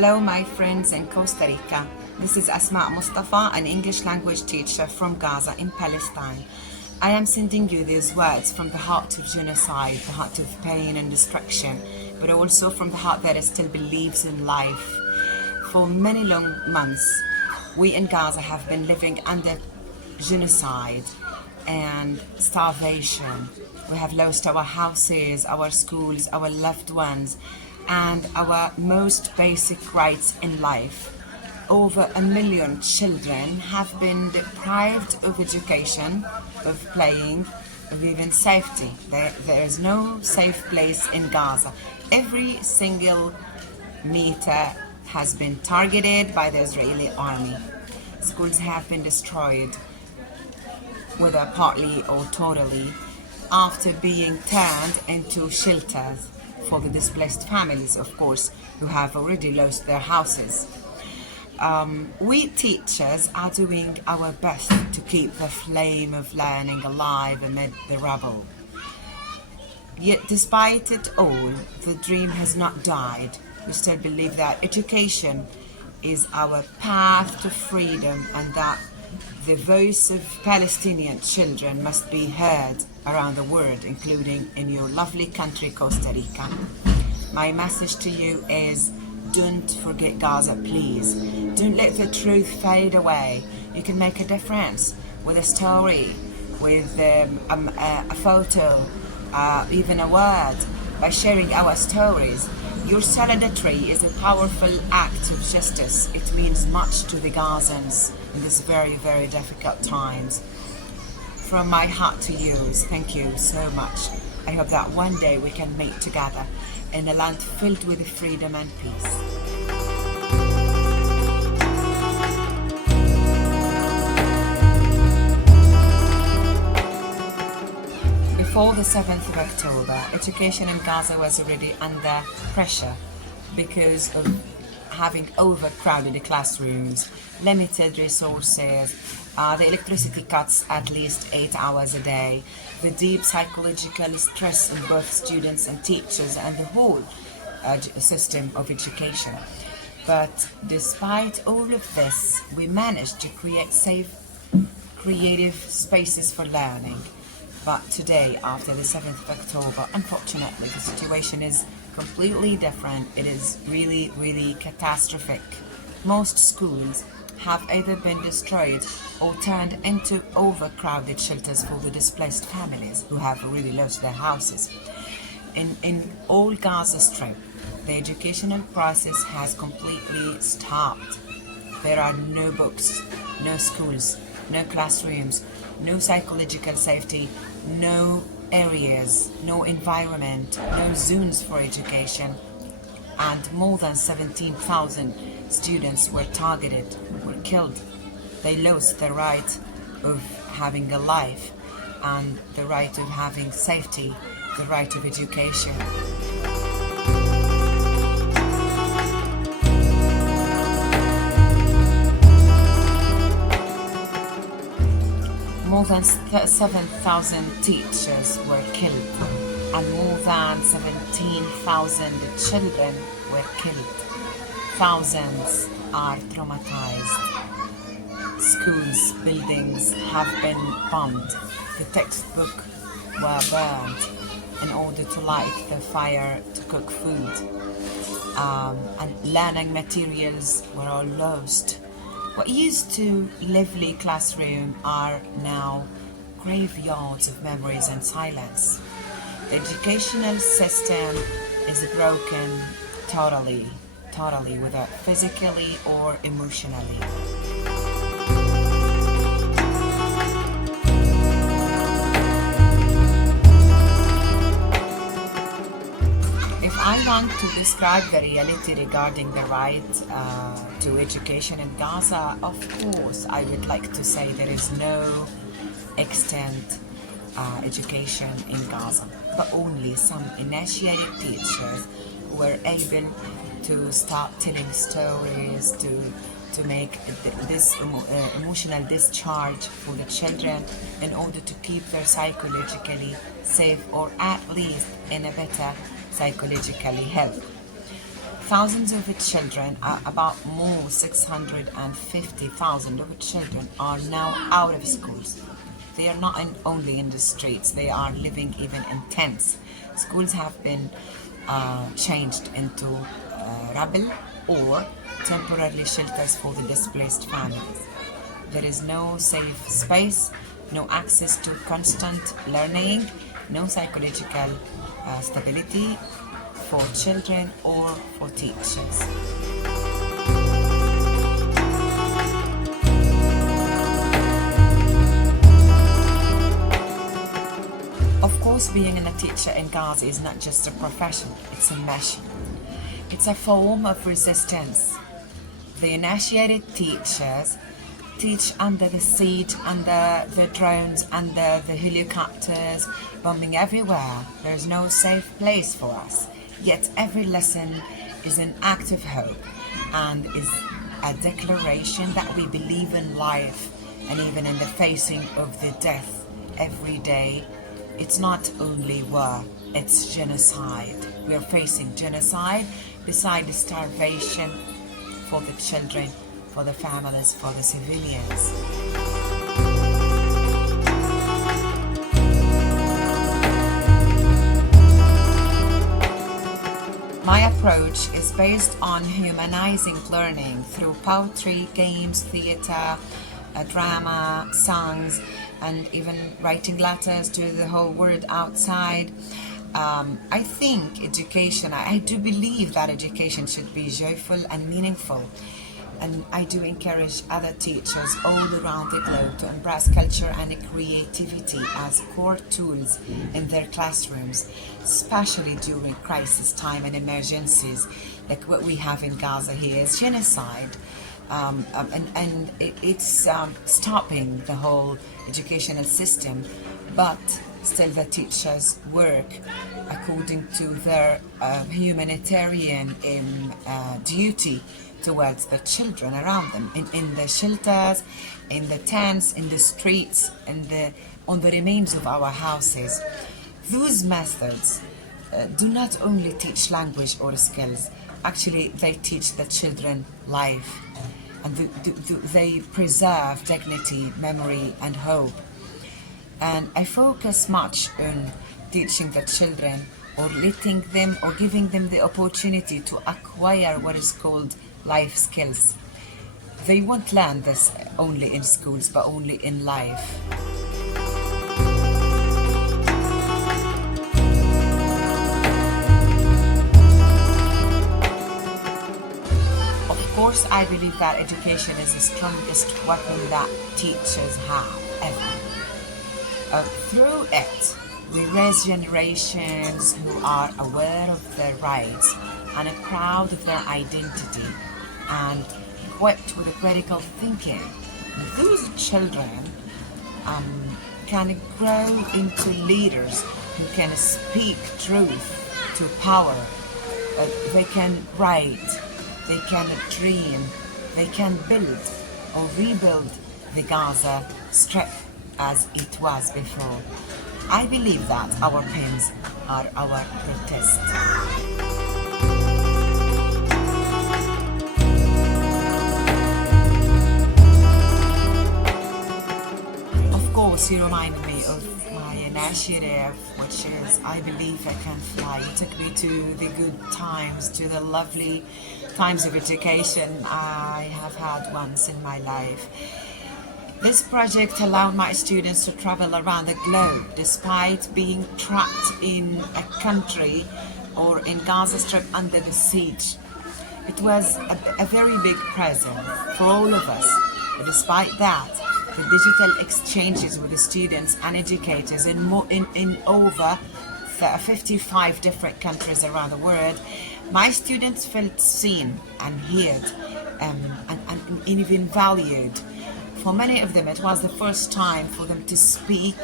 Hello, my friends in Costa Rica. This is Asma Mustafa, an English language teacher from Gaza in Palestine. I am sending you these words from the heart of genocide, the heart of pain and destruction, but also from the heart that still believes in life. For many long months, we in Gaza have been living under genocide and starvation. We have lost our houses, our schools, our loved ones, and our most basic rights in life. Over 1 million children have been deprived of education, of playing, of even safety. There is no safe place in Gaza. Every single meter has been targeted by the Israeli army. Schools have been destroyed, whether partly or totally, after being turned into shelters for the displaced families, of course, who have already lost their houses. We teachers are doing our best to keep the flame of learning alive amid the rubble. Yet despite it all, the dream has not died. We still believe that education is our path to freedom and that the voice of Palestinian children must be heard around the world, including in your lovely country, Costa Rica. My message to you is, don't forget Gaza, please. Don't let the truth fade away. You can make a difference with a story, with a photo, even a word, by sharing our stories. Your solidarity is a powerful act of justice. It means much to the Gazans in these very, very difficult times. From my heart to you, thank you so much. I hope that one day we can meet together in a land filled with freedom and peace. Before the 7th of October, education in Gaza was already under pressure because of having overcrowded classrooms, limited resources, the electricity cuts at least 8 hours a day, the deep psychological stress in both students and teachers and the whole system of education. But despite all of this, we managed to create safe, creative spaces for learning. But today, after the 7th of October, unfortunately, the situation is completely different. It is really, really catastrophic. Most schools have either been destroyed or turned into overcrowded shelters for the displaced families who have really lost their houses. In all Gaza Strip, the educational process has completely stopped. There are no books, no schools, no classrooms, no psychological safety, no areas, no environment, no zones for education, and more than 17,000 students were targeted, were killed. They lost the right of having a life and the right of having safety, the right of education. More than 7,000 teachers were killed and more than 17,000 children were killed. Thousands are traumatized. Schools, buildings have been bombed. The textbooks were burned in order to light the fire to cook food. And learning materials were all lost. What used to lively classrooms are now graveyards of memories and silence. The educational system is broken totally, whether physically or emotionally. If I want to describe the reality regarding the right to education in Gaza, of course, I would like to say there is no extant education in Gaza, but only some initiated teachers were able to start telling stories, to make this emotional discharge for the children in order to keep them psychologically safe or at least in a better psychologically health. thousands of children, about more 650,000 of children are now out of schools. They are not only in the streets, they are living even in tents. Schools have been changed into rubble or temporarily shelters for the displaced families. There is no safe space, no access to constant learning, no psychological stability for children or for teachers. Of course, being a teacher in Gaza is not just a profession, it's a mission. It's a form of resistance. The initiated teachers teach under the siege, under the drones, under the helicopters, bombing everywhere. There is no safe place for us. Yet every lesson is an act of hope and is a declaration that we believe in life, and even in the facing of the death every day. It's not only war, it's genocide. We are facing genocide beside the starvation for the children, for the families, for the civilians. My approach is based on humanizing learning through poetry, games, theater, drama, songs, and even writing letters to the whole world outside. I think education, I do believe that education should be joyful and meaningful. And I do encourage other teachers all around the globe to embrace culture and creativity as core tools in their classrooms, especially during crisis time and emergencies like what we have in Gaza here is genocide. It's stopping the whole educational system, but still the teachers work according to their humanitarian duty towards the children around them, in the shelters, in the tents, in the streets, on the remains of our houses. Those methods do not only teach language or skills, actually they teach the children life, and they preserve dignity, memory and hope. And I focus much on teaching the children, or letting them, or giving them the opportunity to acquire what is called life skills. They won't learn this only in schools, but only in life. Of course, I believe that education is the strongest weapon that teachers have ever. Through it, we raise generations who are aware of their rights and are proud of their identity and equipped with a critical thinking. Those children can grow into leaders who can speak truth to power. They can write, they can dream, they can build or rebuild the Gaza Strip as it was before. I believe that our pens are our protest. Of course, you remind me of my initiative, which is I Believe I Can Fly. It took me to the good times, to the lovely times of education I have had once in my life. This project allowed my students to travel around the globe despite being trapped in a country or in Gaza Strip under the siege. It was a very big present for all of us. But despite that, the digital exchanges with the students and educators in over 55 different countries around the world, my students felt seen and heard and even valued. For many of them, it was the first time for them to speak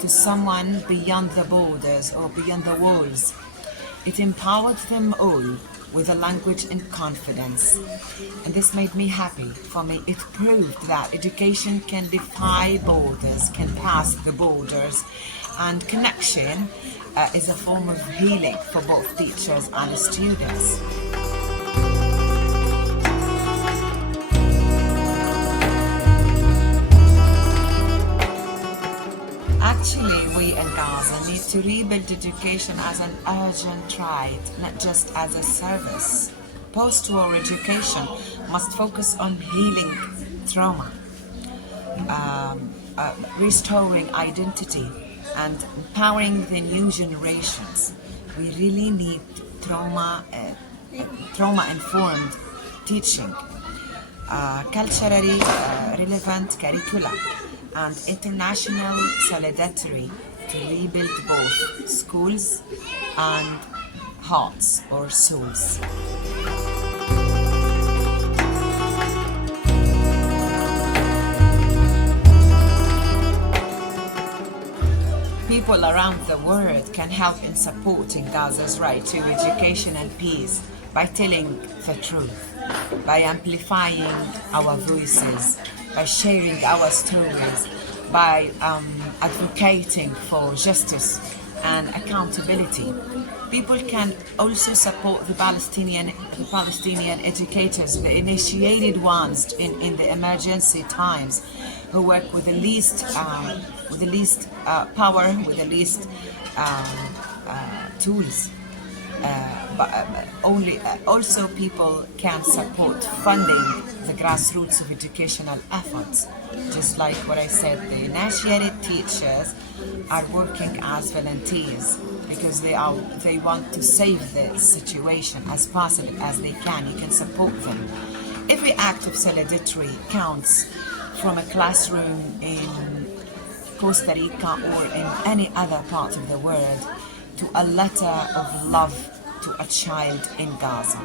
to someone beyond the borders or beyond the walls. It empowered them all with a language and confidence. And this made me happy. For me, it proved that education can defy borders, can pass the borders, and connection is a form of healing for both teachers and students. to rebuild education as an urgent right, not just as a service. Post-war education must focus on healing trauma, restoring identity, and empowering the new generations. We really need trauma-informed teaching, culturally relevant curricula, and international solidarity to rebuild both schools and hearts or souls. People around the world can help in supporting Gaza's right to education and peace by telling the truth, by amplifying our voices, by sharing our stories, by advocating for justice and accountability. People can also support the Palestinian educators, the initiated ones in the emergency times, who work with the least power, with the least tools. Also people can support funding the grassroots of educational efforts. Just like what I said, the initiated teachers are working as volunteers because they want to save the situation as possible as they can. You can support them. Every act of solidarity counts, from a classroom in Costa Rica or in any other part of the world to a letter of love to a child in Gaza.